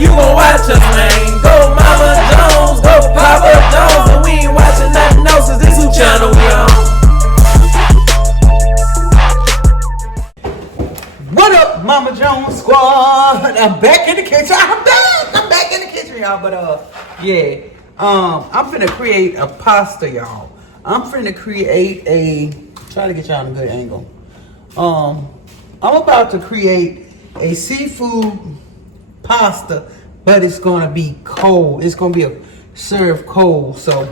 you gon' watch us, man. Go Mama Jones, go Papa Jones, and we ain't watching nothing else, cause this who channel we on. What up, Mama Jones squad? I'm back in the kitchen. I'm back in the kitchen, y'all. But yeah, I'm finna create a pasta, y'all. I'm finna create a. Try to get y'all in a good angle. I'm about to create a seafood pasta, but it's gonna be cold. It's gonna be served cold. So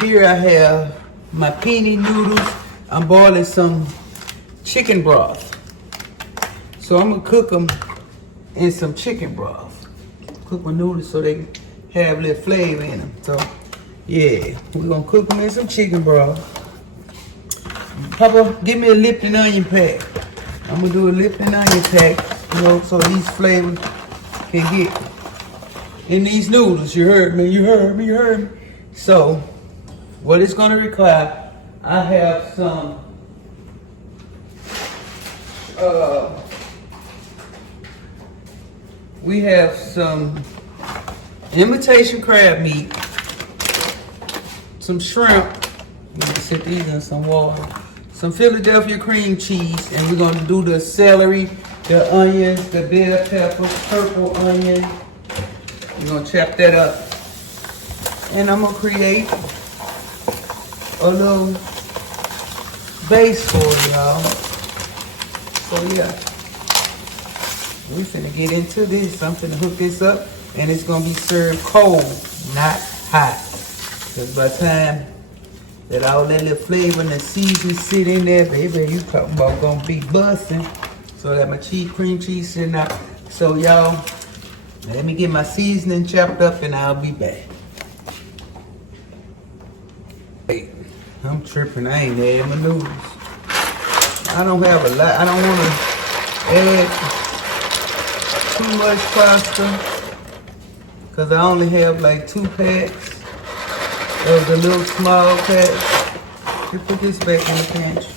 here I have my penne noodles. I'm boiling some chicken broth. So I'm gonna cook them in some chicken broth. Cook my noodles so they have a little flavor in them. So yeah, we're gonna cook them in some chicken broth. Papa, give me a Lipton onion pack. I'm gonna do a Lipton onion pack, you know, so these flavors can get in these noodles. You heard me, you heard me, you heard me. So what it's gonna require, I have some we have some imitation crab meat, some shrimp, let me set these in some water, some Philadelphia cream cheese, and we're gonna do the celery, the onions, the bell pepper, purple onion. We're gonna chop that up. And I'm gonna create a little base for it, y'all. So yeah. We finna get into this. I'm finna hook this up, and it's gonna be served cold, not hot. Cause by the time that all that little flavor and the seasoning sit in there, baby, you talking about gonna be busting. So that my cream cheese sitting out. So y'all, let me get my seasoning chopped up, and I'll be back. Wait, I'm tripping. I ain't adding my noodles. I don't have a lot. I don't wanna add too much pasta because I only have like 2 packs of the little small packs. You put this back in the pantry.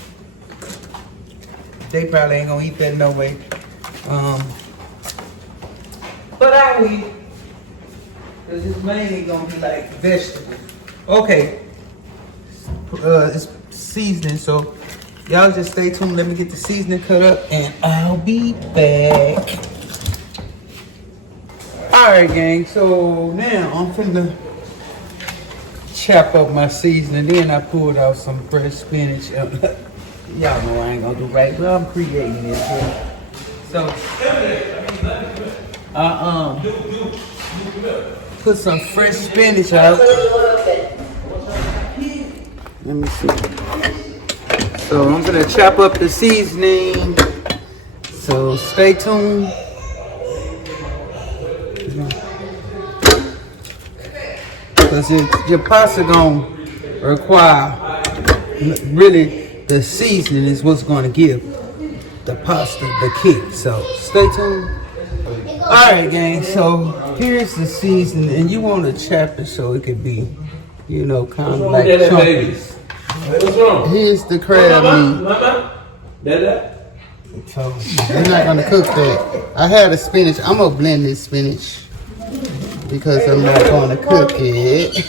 They probably ain't gonna eat that no way. But I will, because it's mainly gonna be like vegetables. Okay, it's seasoning, so y'all just stay tuned. Let me get the seasoning cut up, and I'll be back. Alright, gang, so now I'm finna chop up my seasoning. Then I pulled out some fresh spinach. Y'all know I ain't gonna do right, but I'm creating this. So, put some fresh spinach out. Let me see. So I'm gonna chop up the seasoning. So stay tuned. Because your pasta gonna require, really, the seasoning is what's gonna give the pasta the kick. So stay tuned. Alright, gang, so here's the seasoning, and you want to chop it so it could be, you know, kind of like chunky. What's wrong? Here's the crab meat. So we're not gonna cook that. I had a spinach. I'm gonna blend this spinach because I'm not gonna cook it.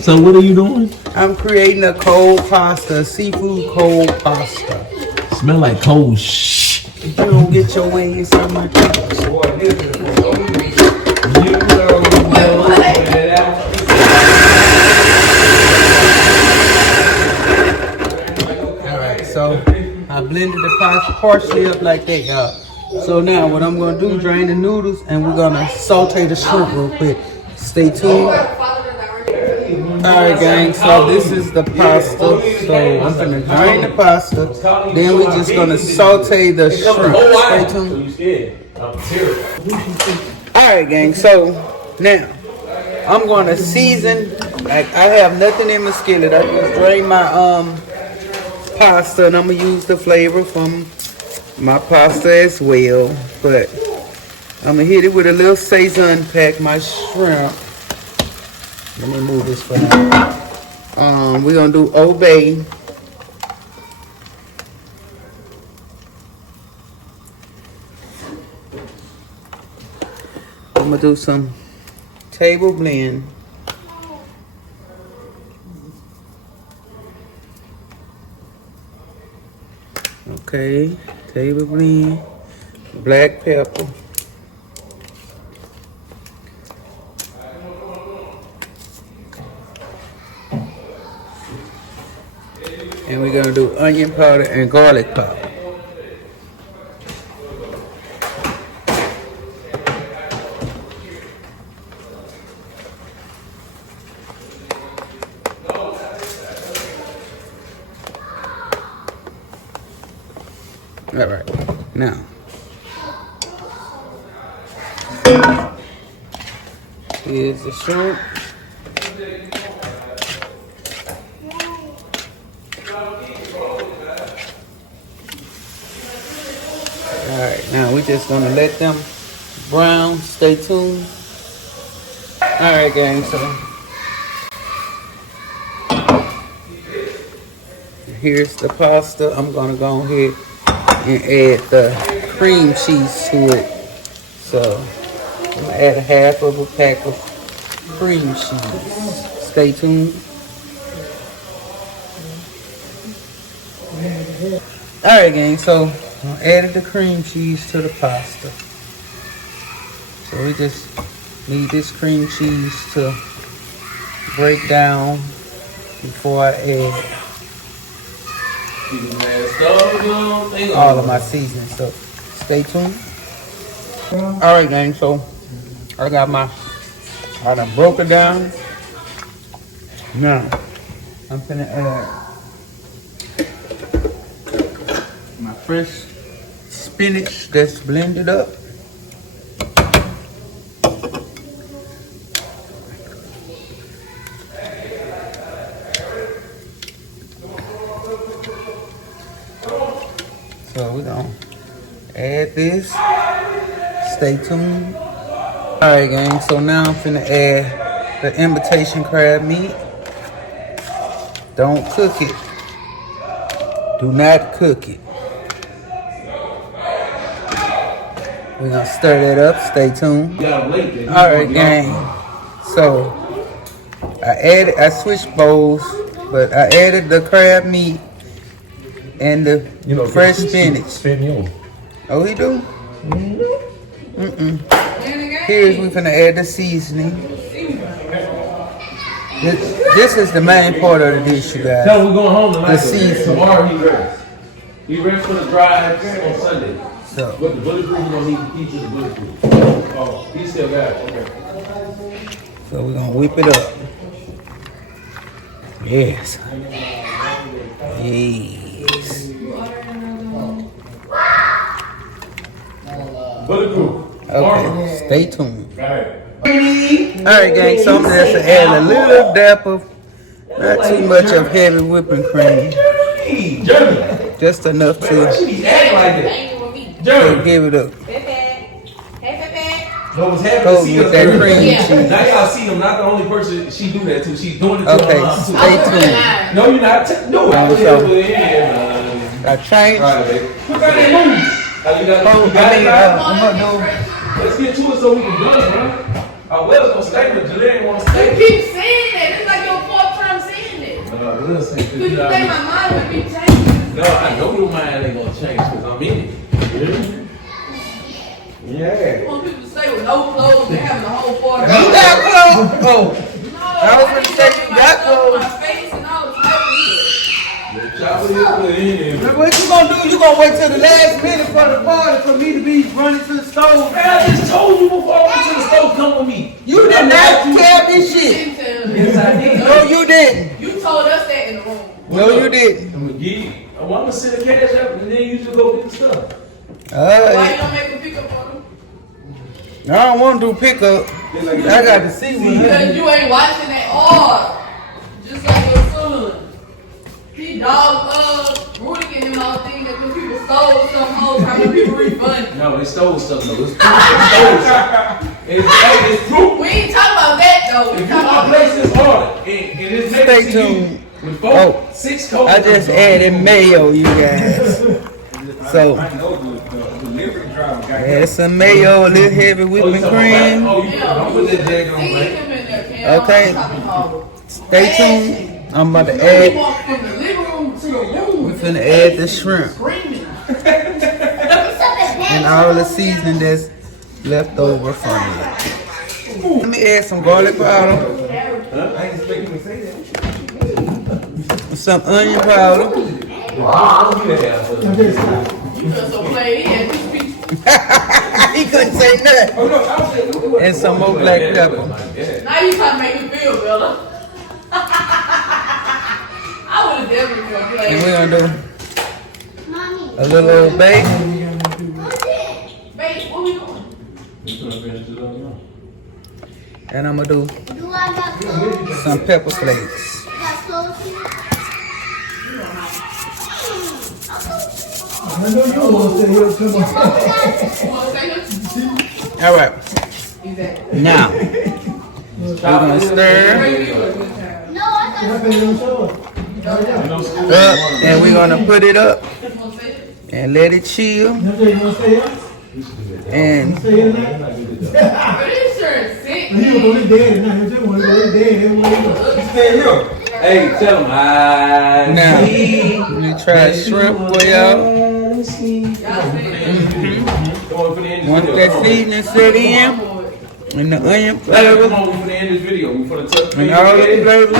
So what are you doing? I'm creating a cold pasta, seafood cold pasta. Smell like cold shh. You don't get your wings on my couch. Alright, so I blended the pasta partially up like that, y'all. So now what I'm gonna do, drain the noodles, and we're gonna saute the shrimp real quick. Stay tuned. Alright, gang, so this is the pasta. So I'm gonna drain the pasta. Then we're just gonna saute the shrimp. Stay tuned. Alright, gang, so now I'm gonna season. Like, I have nothing in my skillet. I just drain my pasta, and I'm gonna use the flavor from my pasta as well. But I'm gonna hit it with a little Sazon pack, my shrimp. Let me move this for now. We're gonna do Obey. I'm gonna do some table blend. Okay, table blend, black pepper. And we're gonna do onion powder and garlic powder. All right, now here's the shrimp. All right, now we're just gonna let them brown. Stay tuned. All right, gang. So here's the pasta. I'm gonna go ahead and add the cream cheese to it. So I'm gonna add a half of a pack of cream cheese. Stay tuned. All right, gang. So I added the cream cheese to the pasta. So we just need this cream cheese to break down before I add all of my seasoning. So stay tuned. All right, gang. So I done broke it down. Now I'm gonna add my fresh spinach that's blended up. So we're gonna add this. Stay tuned. Alright, gang, so now I'm finna add the imitation crab meat. Don't cook it. Do not cook it. We're gonna stir that up. Stay tuned. Alright, gang. So I switched bowls, but I added the crab meat and the fresh spinach. Oh, he do? Here's we finna add the seasoning. This is the main part of the dish, you guys. Tell him we're going home tonight. The seasoning. Tomorrow he rests. He rests for the drive on Sunday. So, But the bulletproof, we're gonna need to teach you the bulletproof. Oh, he still got it. Okay. so we're gonna whip it up. Yes. Yes. Bulletproof. Okay, stay tuned. Right. Alright, gang, so I'm gonna just add a little dab of, not too much of heavy whipping cream. Jeremy. Just enough Why she to be acting like that? Jeremy. give it a What was happening? coat with that cream cheese. Now y'all see him, not the only person she do that to. She's doing it to Okay, her mom too. stay tuned. No, you're not. No, I I changed. Right, baby. Put that in moves. You got it, I'm gonna Let's get to it so we can do it, bro. I was gonna stay, but Julie ain't wanna stay. You keep saying that. It's like your fourth time saying it. Listen, You think my mind would be changing? no, I know your mind ain't gonna change because I'm in it. Yeah. Want people to stay with no clothes and having a whole fourth You time. got clothes? Oh, No, I was gonna say you got clothes. My face and all the Chop it in, put it in there. What you gonna do? You gonna wait till the last minute for the party for me to be running to the stove? Man, I just told you before I went to the stove, come with me. You did not tell me shit. Yes, I did. No, you didn't. You told us that in the room. No, you didn't. I'm gonna give you. I'm gonna send the cash up and then you just go get the stuff. Why you don't make a pickup on them? I don't want to do pickup. I got to see one. Because you ain't watching that hard. Just like your son. He Rudy and him all think that when people stole some whole time, when people refund. No, they stole stuff. No, it's proof. They stole stuff. It's proof. We ain't talking about that though. We If you talking want about place this order, and it's Stay next to tuned. you with 4, 6 codes. I just added mayo, you guys. So, I know the delivery driver Add some mayo, a little heavy whipping cream. Okay, stay tuned. I'm about to add. We're finna add the shrimp and all the seasoning that's left over from it. Let me add some garlic powder, some onion powder. He couldn't say nothing. And some more black pepper. Now you trying to make it feel better. I would have definitely felt like. And we're gonna do a little old bacon. Babe, what we doing? And I'm gonna do some pepper flakes. All right. Now we're gonna stir up, and we're gonna put it up and let it chill. And Hey, tell him hi. now let me try shrimp for y'all. Once that seasoning set in, and the onion flavor, and all the flavors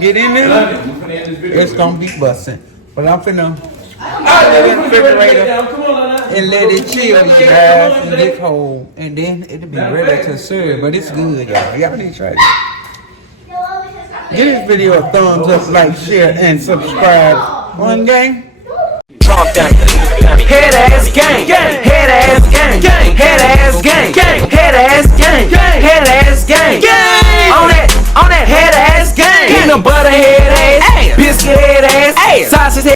get in there, it's gonna be busting. But I'm finna put it in the refrigerator and let it chill, you guys, and get cold, and then it'll be ready to serve. But it's good, y'all. Y'all need to try it. Give this video a thumbs up, like, share, and subscribe. One gang. Head ass gang, head ass gang.